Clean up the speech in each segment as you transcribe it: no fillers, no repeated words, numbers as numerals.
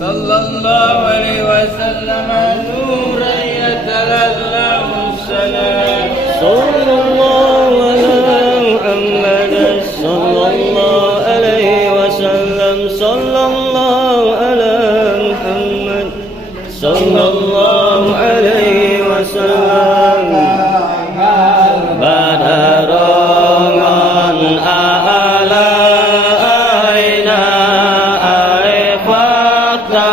صلى الله عليه وسلم نورا يتلألأ السلام صلى الله على محمد صلى الله عليه وسلم صلى الله على محمد صلى الله عليه وسلم badarongan alaina ai fakta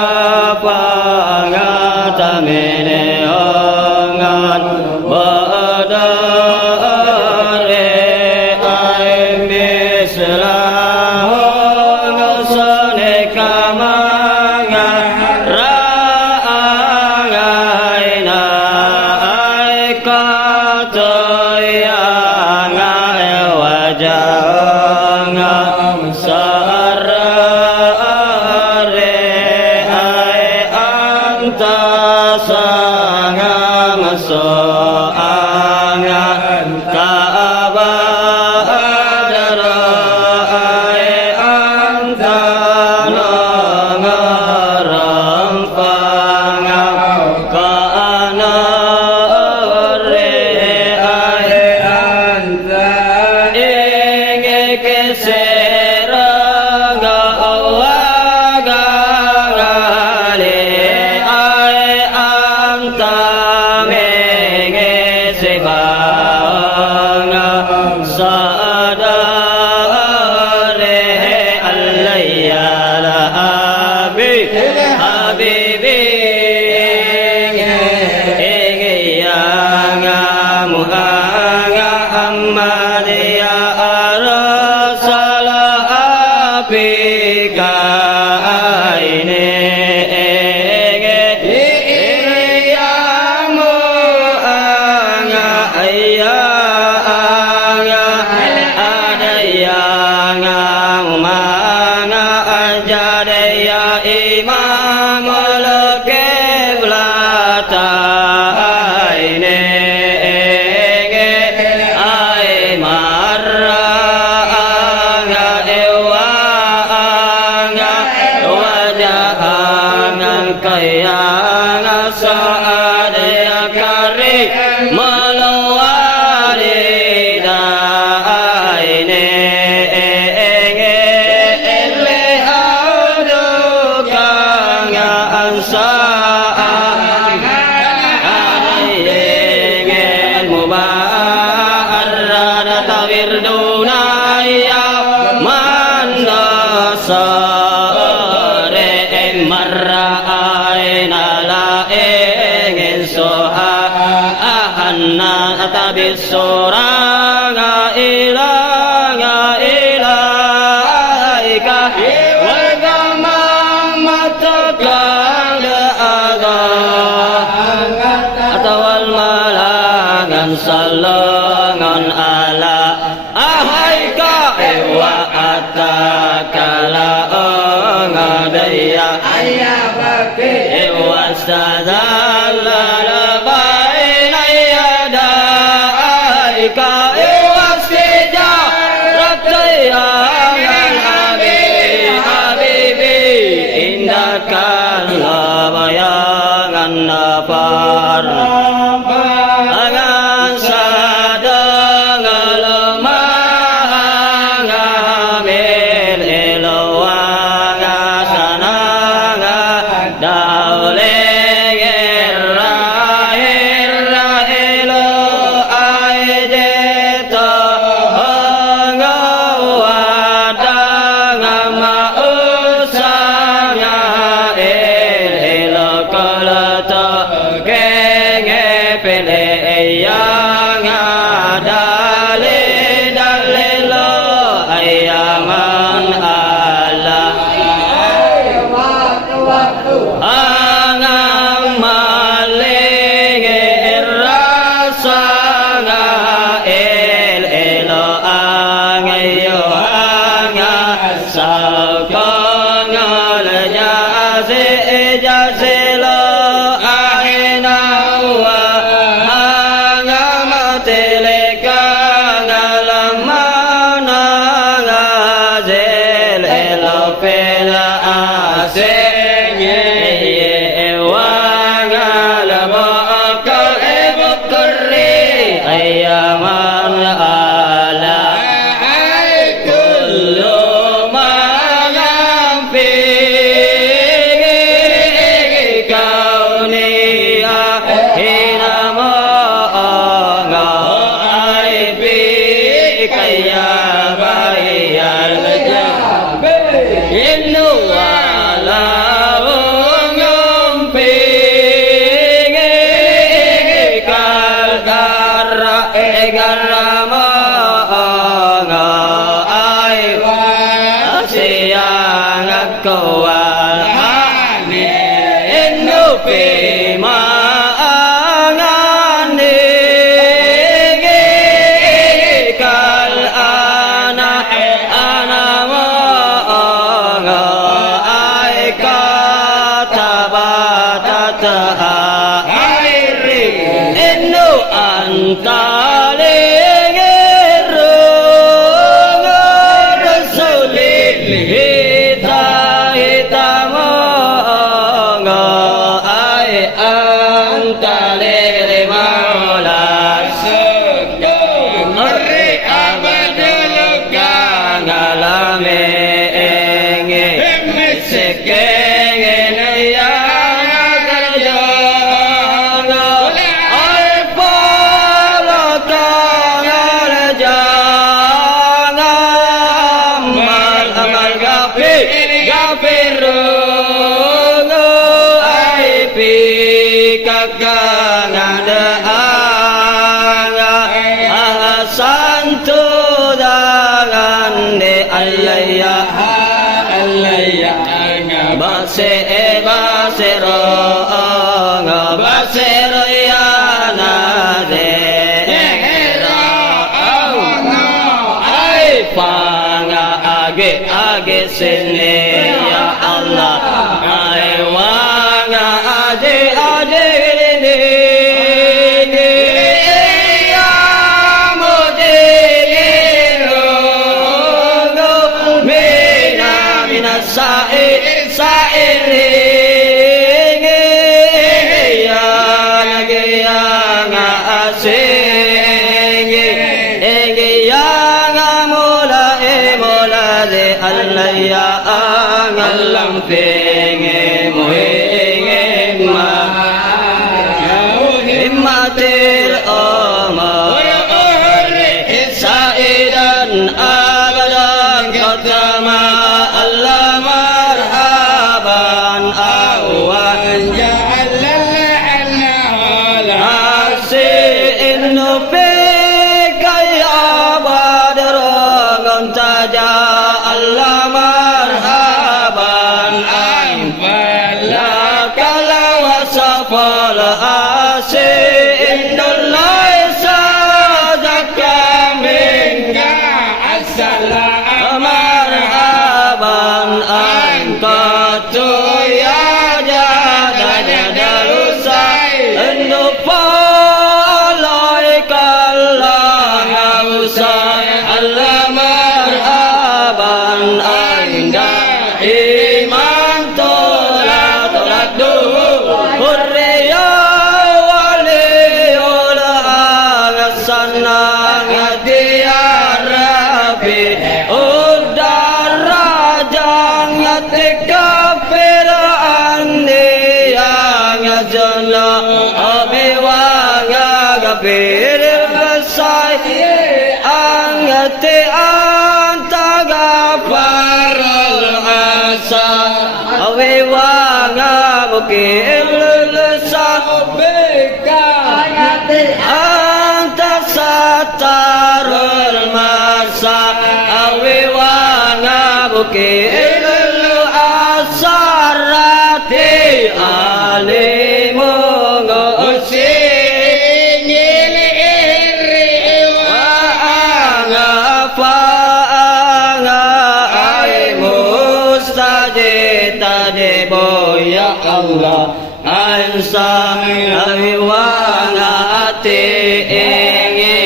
pangatamene ongan badare ai mislah sone kamanga raagaina ai katoyanga wajanga sarare ai anta sangam soanga kabadara ai anta nangaram panga kana re ai anta inge keseraga awaga gale ai anta menge sebanga sadare alayala habibi engeyanga muhanga amadiya arasala apika aine eyamu anga ayanga adayanga manga ajadaya imamul qiblata aine ai marra anga ewa anga wajahanga kayanga saadaya kari malwarida aine elehadu kanga ansa adayenge mubarrada tawirduna ya manda sare marra aina la egen soha ahanna tabisuranga ilaika wa gamamatakang ada atawal malangan salangan ala ahaika wa atakala ngadaya ayabake wa sadalla baina yadaika wa sijarataya habibi indaka labayangan nafar angan sadang lemanga mil elwanga sananga daulenge rahira elo aideto ngawadanga mausanga elo kalato kenge pele yanga dale dalelo ayaman Allah angang malenge rasanga elo angayo anga sakangal jazelo ahina wa angamatele kangalamana gazel elo pela ase pe ma angani kal ana ma ai katabata airi enu antale santu dagande alaya base basero basero ya na de ai panga age sene ya Allah ai wanga ade ne Alam penge moenge ma himmatil ama saidan abadan qadama Allah marhaban awan ja'alna innu kaya badron taja Allah angate antaga parol asa awe wanga bukil sabeka anta satarul masa awe wanga bukil asarati alimu ya Allah ansa awiwana ate engi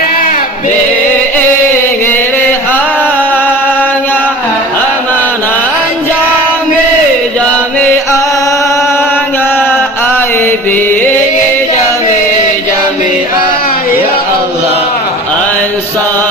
rabbi engere hanga amanan jami anga aibi jami ya Allah ansa